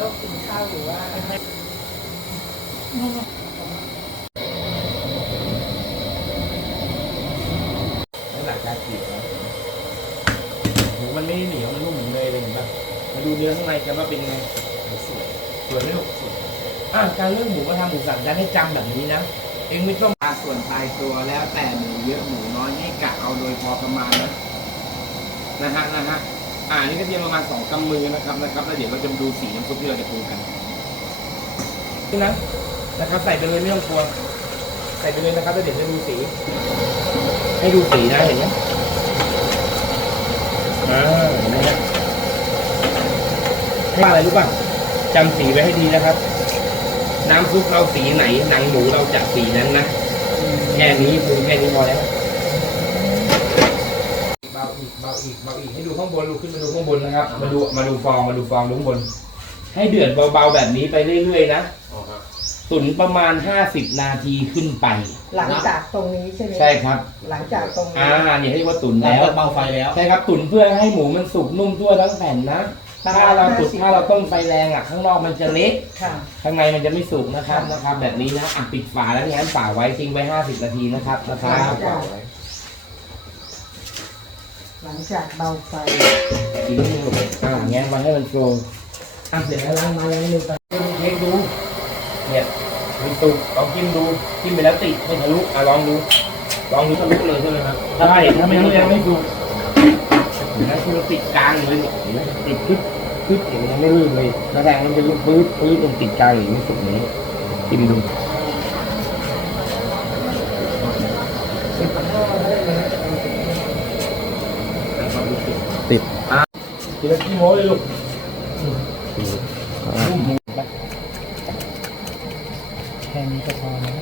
แล้วกินข้าวหรือว่าไม่หลักการจีบนะหมูมันไม่เหนียวมันนุ่มเหมือนเนยเลยเห็นปะมาดูเนื้อข้างในกันว่าเป็นไงสวยสวยไหมลูกสวยอะการเลือกหมูมาทำหมูสับจะให้จำแบบนี้นะ เองไม่ต้องมาส่วนปลายตัวแล้วแต่หมูเยอะหมูน้อยนี่กะเอาโดยพอประมาณนะนะฮะนะฮะ อ่านี่ก็เตรียมประมาณสองกำมือนะครับนะครับแล้วเดี๋ยวเราจะมาดูสีน้ำซุปที่เราจะปรุงกันนี่นะนะครับใส่ไปเลยไม่ต้องกลัวใส่ไปเลยนะครับแล้วเดี๋ยวจะดูสี ให้ดูสีนะเห็นไหมอ่าเห็นไหมครับว่าอะไรรู้ป่ะจำสีไว้ให้ดีนะครับ น้ำซุปเราสีไหนหนังหมูเราจะสีนั้นนะแค่นี้ปรุงแค่นี้พอแล้ว เบาอีกเบาอีกเบาอีกให้ดูข้างบนดูขึ้นมาดูข้างบนนะครับ มาดูมาดูฟองมาดูฟองดูข้างบน ให้เดือดเบาๆแบบนี้ไปเรื่อยๆนะตุ๋นประมาณ 50 นาทีขึ้นไป หลังจากตรงนี้ใช่ไหมใช่ครับ หลังจากตรงนี้อ่าเนี่ยให้เรียกว่าตุ๋นแล้แล้ววเบาไฟแล้ว ใช่ครับตุ๋นเพื่อให้หมูมันสุกนุ่มทั่วทั้งแผ่นนะ ถ้าเราตุ๋นถ้าเราต้มไฟแรงอะข้างนอกมันจะเละ ค่ะ ข้างในมันจะไม่สุกนะครับนะครับ แบบนี้นะอะปิดฝาแล้วงั้นฝาไว้ทิ้งไว้ 50 นาทีนะครับนะครับ หลังจากเบาไฟกินนิดนึงอ่าแง้มไว้ให้มันโฟล์อะเสร็จแล้วล้างมาแล้วนิดนึงไปเช็คดูเนี่ยมันสุกลองกินดูกินไปแล้วติดไม่ทะลุอะลองดู ลองดูทะลุเลยใช่ไหมครับใช่ถ้าไม่ยังไม่สุกเห็นไหมคือติดกลางเลยติดปึ๊บปึ๊บเห็นไหมยังไม่ลื่นเลยแล้วแรงมันจะลุกปึ๊บปึ๊บตรงติดกลางอย่างนี้สุกนี้กินดู ติดอะทีละกี่โมเลยลูกลูกหมูไปแค่นี้ก็พอนะ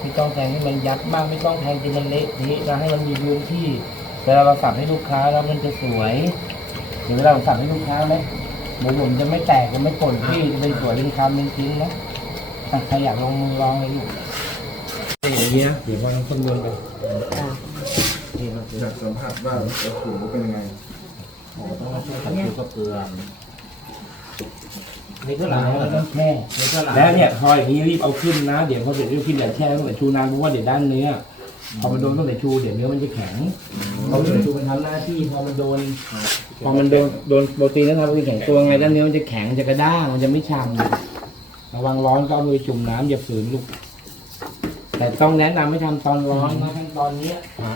ไม่ต้องแทงให้มันยัดมากไม่ต้องแทงจนมันเละนี้นะให้มันมีพื้นที่เวลาเราสับให้ลูกค้าแล้วมันจะสวยเดี๋ยวเวลาเราสับให้ลูกค้าไหมหมูผมจะไม่แตกจะไม่ป่นที่จะเป็นสวยเป็นคำเป็นชิ้นนะอะใครอยากลงมือลองเลยลูกอย่างนี้นะเดี๋ยววางข้างบนไปนี่ครับ อยากสัมผัสว่าโอ้โหเป็นยังไงต้องมาช่วยกับเกลือกับเกลือนี่ก็หลายแล้วต้องแช่แล้วเนี่ยพออย่างนี้รีบเอาขึ้นนะ เดี๋ยวพอเสร็จรีบขึ้นอย่าแช่ตั้งแต่ชูนานเพราะว่าเดี๋ยวด้านเนื้อพอมันโดนตั้งแต่ชูเดี๋ยวเนื้อมันจะแข็งเพราะตั้งแต่ชูมันทำหน้าที่พอมันโดนพอมันโดนโดนโปรตีนนะครับโปรตีนแข็งตัวไงด้านเนื้อมันจะแข็งจะกระด้างมันจะไม่ฉ่ำระวังร้อนก็เอามือจุ่มน้ำอย่าฝืนลูกแต่ต้องแนะนำไม่ทำตอนร้อนนะขั้นตอนเนี้ยเห็นไหม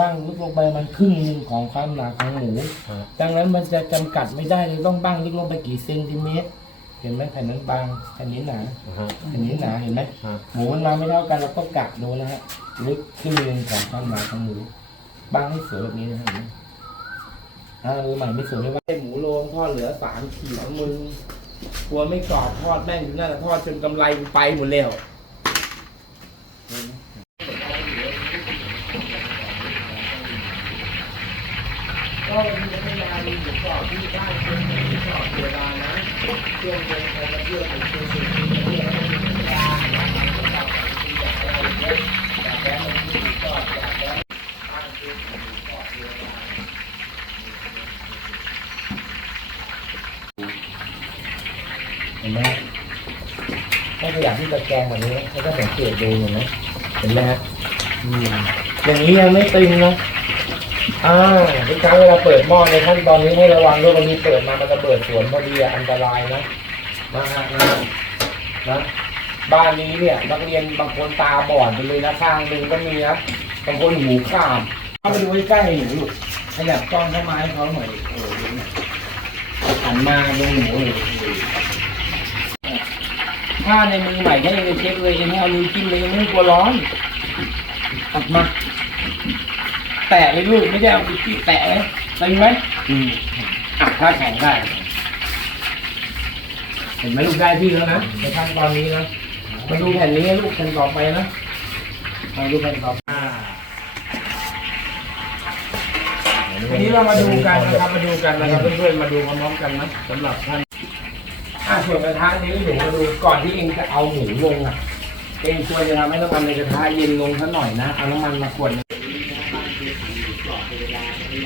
บ้างลึกลงไปมันครึ่งหนึ่งของความหนาของหมู ดังนั้นมันจะจำกัดไม่ได้เลยต้องบ้างลึกลงไปกี่เซนติเมตร เห็นไหมแผ่นนั้นบางแผ่นนี้หนาแผ่นนี้หนาเห็นไหมครับหมูมันมาไม่เท่ากันเราต้องกะดูนะฮะลึกครึ่งหนึ่งของความหนาของหมูบ้างให้สวยแบบนี้นะฮะเห็นไหมอ่ามือใหม่ไม่สวยไม่ว่าหมูโลงทอดเหลือสามขีดมือกลัวไม่กรอบทอดแม่งอยู่นั่นแหละทอดจนกำไรไปหมดแล้ว เวลามีหมูกรอบที่บ้านเป็นหมูกรอเวลานะช่วงเย็นใครมาเที่ยวผมคือสิ่งที่เที่ยวให้มีเวลาอยากทำกับเราอยากไรเยอะอยากแวะมาที่หมูกรอบอยากแวะบ้านคือหมูกรอเวลาเห็นไหมถ้าอยากที่ตะแกรงแบบนี้เขาก็สังเกตดูเห็นไหมเห็นไหมฮะอย่างนี้ยังไม่ตึงนะ อ่าทุกครั้งเวลาเปิดหม้อในขั้นตอนนี้ให้ระวังด้วยบางทีเปิดมามันจะเปิดสวนพอดีอันตรายนะนะฮะนะนะบ้านนี้เนี่ยนักเรียนบางคนตาบอดไปเลยนะข้างหนึ่งก็มีนะบางคนหูขาดเข้าไปดูใกล้ๆหนูลูกขยับกล้องเข้ามาให้เขาหน่อยโอ้โหดูนะหันมาดูหนูเลยถ้าในมือใหม่ถ้ายังไม่เช็คเลยยังไม่เอามือจิ้มเลยยังไม่กลัวร้อนตัดมา แตะเลยลูกไม่ได้เอาอีกที่แตะเลยตึงไหมอืมอะถ้าแข็งได้ เห็นไหมลูกได้พี่แล้วนะในขั้นตอนนี้นะมาดูแผ่นนี้ลูกแผ่นต่อไปนะมาดูแผ่นต่อไปอ่าทีนี้เรามาดูกันนะครับมาดูกันนะครับเพื่อนๆมาดูพร้อมๆกันนะสำหรับท่านอะส่วนกระทะนี้เดี๋ยวมาดูก่อนที่เองจะเอาหมูลงอะเองควรจะทำให้น้ำมันในกระทะเย็นลงสักหน่อยนะเอาน้ำมันมาขวดหนึ่ง ที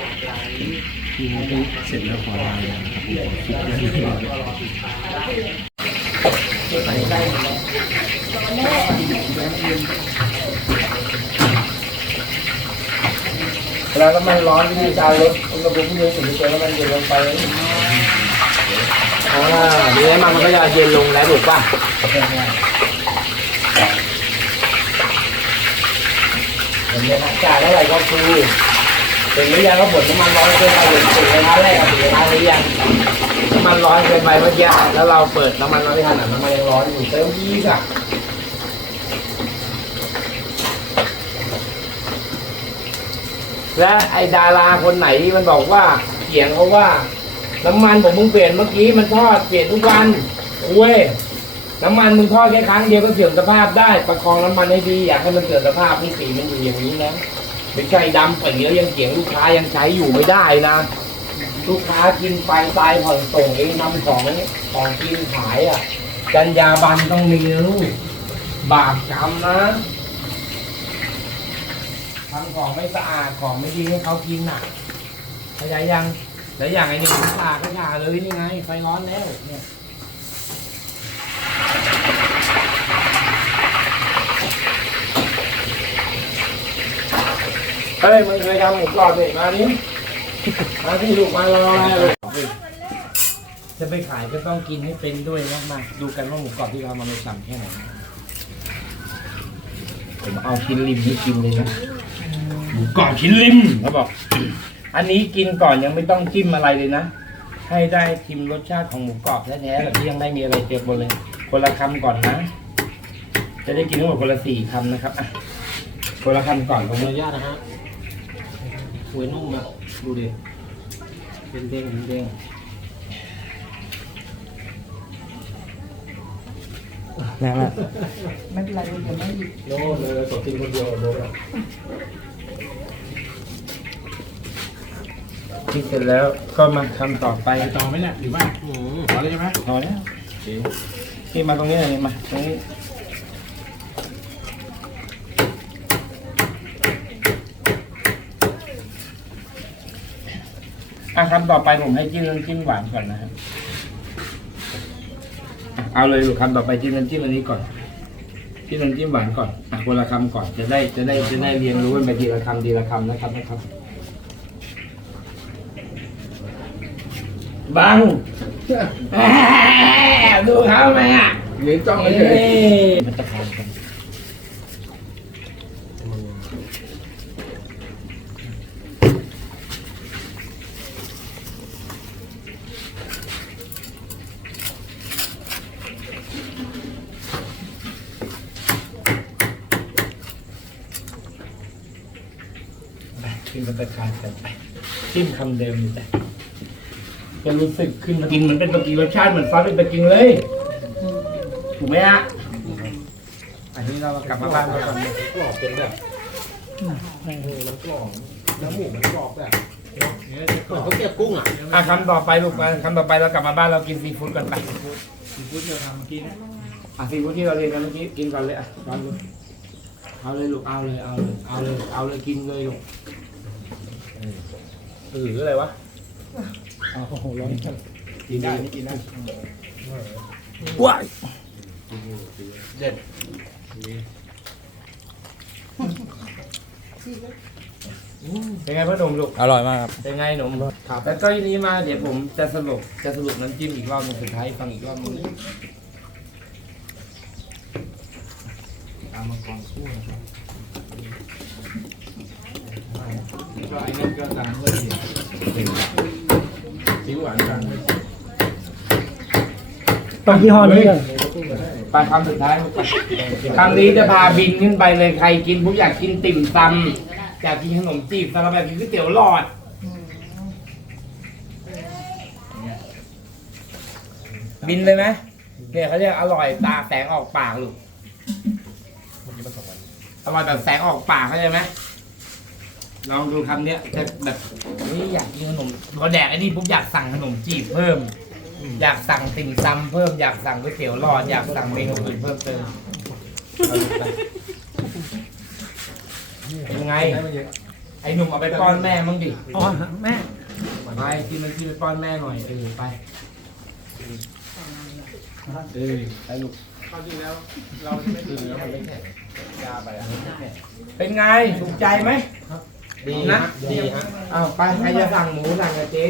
นี้เสร็จแล้วขอลาเลยนะครับผมขอคิดเรื่องนี้ก่อนเวลาน้ำมันร้อนวิธีการลดอุณหภูมิที่สูงเกินแล้วมันเย็นลงไปอ่าดีไหมมันก็จะเย็นลงแล้วถูกป่ะเห็นไหมครับจ่ายเท่าไหร่ก็คือ ถึงหรือยังก็ผลน้ำมันร้อนเกินไปหรือถึงเวลาแรกถึงเวลาหรือยังน้ำมันร้อนเกินไปเมื่อกี้แล้วเราเปิดน้ำมันร้อนไม่ทันอะน้ำมันยังร้อนอยู่เติมยีกอะและไอ้ดาราคนไหนมันบอกว่าเขียงเขาว่า น้ำมันผมมึงเปลี่ยนเมื่อกี้มันทอดเปลี่ยนทุกวันเว้ยน้ำมันมึงทอดแค่ครั้งเดียวก็เสื่อมสภาพได้ ประคองน้ำมันให้ดี อยากให้มันเสื่อมสภาพนี่สีมันอยู่อย่างนี้นะ ไม่ใช่ดำปีแล้วยังเขียงลูกค้ายังใช้อยู่ไม่ได้นะ ลูกค้ากินไปตายผ่อนส่งเองนำของของกินขายอะจรรยาบรรณต้องมีนะลูกบาปกรรมนะทำของไม่สะอาดของไม่ดีให้เขากินน่ะเข้าใจยังแล้วอย่างไอ้นี่ผมสาก็อย่าเลยนี่ไงไฟร้อนแล้วเนี่ย เฮ้ยมึงเคยทำหมูกรอบนี่มาดิมาที่ลูกมารออะไรลูกจะไปขายก็ต้องกินให้เป็นด้วยนะมาดูกันว่าหมูกรอบที่เรามาไม่สั่งแค่ไหนผมเอาชิ้นริมให้กินเลยนะหมูกรอบชิ้นริมเขาบอก อันนี้กินก่อนยังไม่ต้องจิ้มอะไรเลยนะให้ได้ชิมรสชาติของหมูกรอบแท้ๆแบบที่ยังไม่มีอะไรเจือปนเลย คนละคำก่อนนะ จะได้กินทั้งหมดคนละสี่คำนะครับอะคนละคำก่อนขออนุญาตนะฮะ หวยนุ่มอะดูดิเป็นเด้งเป็นเด้งแม่แม่ไม่เป็นไรเดี๋ยวไม่โน่เลยสดกินคนเดียวโดนกินเสร็จแล้วก็มาคำต่อไปไปต่อไหมเนี่ยหรือว่าอืมขอเลยใช่ไหมพอแล้วที่มาตรงนี้เลยมาตรงนี้ อะคำต่อไปผมให้จิ้มน้ำจิ้มหวานก่อนนะครับอะเอาเลยลูกคำต่อไปจิ้มน้ำจิ้มอันนี้ก่อนจิ้มน้ำจิ้มหวานก่อนอะคนละคำก่อนจะได้จะได้จะได้เรียนรู้กันไปทีละคำทีละคำนะครับนะครับบังแหมดูเขาไหมอะเลี้ยงจ้องเอ้เฉยยมันตะคานกัน ไปขึ้นมันตะคานกันไปจิ้มคำเดิมอยู่แต่จะรู้สึกขึ้นมากินเหมือนเป็นปลากิงรสชาติเหมือนซอสเป็นปลากิงเลยถูกไหมฮะอันนี้เรากลับมาบ้านเราก่อนกรอบเป็นแบบเออมันกรอบแล้วหมูมันกรอบแบบเหมือนเขาเก็บกุ้งอะอะคำต่อไปลูกมาคำต่อไปเรากลับมาบ้านเรากินซีฟู้ดก่อนไปซีฟู้ดซีฟู้ดที่เราทำเมื่อกี้นะอะซีฟู้ดที่เราเรียนกันเมื่อกี้กินก่อนเลยอะร้อนเลยเอาเลยลูกเอาเลยเอาเลยเอาเลยเอาเลยกินเลยลูกเอออะไรวะเอาร้อนกินได้ไม่กินได้ว้ายเด็ดเป็นไงพ่อหนุ่มลูก อร่อยมากครับ เป็นไงหนุ่มครับแล้วก็ทีนี้มาเดี๋ยวผมจะสรุปจะสรุปน้ำจิ้มอีกรอบหนึงสุดท้ายฟังอีกรอบหนึงเอามากองคู่นะครับ ก็ไอ้นั่นก็ตามเพื่อที่ซีอิ๊วหวานตามเพื่อต้องยี่ห้อนี้เลยไปคำสุดท้ายลูกไปคำนี้จะพาบินขึ้นไปเลยใครกินผมอยากกินติ่มซำอยากกินขนมจีบซาลาแบบกินก๋วยเตี๋ยวหลอดบินเลยไหมเนี่ยเขาเรียกอร่อยตาแสงออกปากลูกอร่อยแบบแสงออกปากเข้าใจไหม ลองดูคำเนี้ยจะแบบนี่อยากกินขนมพอแดกไอ้นี่ปุ๊บอยากสั่งขนมจีบเพิ่ม อยากสั่งติ่มซำเพิ่มอยากสั่งก๋วยเตี๋ยวหอดอยากสั่งเมนูอื่นเพิ่มเติมยังไงไอ้หนุ่มเอาไปป้อนแม่มั้งดิอ๋อแม่ไปกินมันกินไปป้อนแม่หน่อยเออไปเออไปลูกคราวที่แล้วเราไม่ถือแล้วมันไม่แข็งยาไปอะเป็นไงถูกใจไหม ดีนะดีฮะอ้าวไปใครจะสั่งหมูสั่งกะเจ๊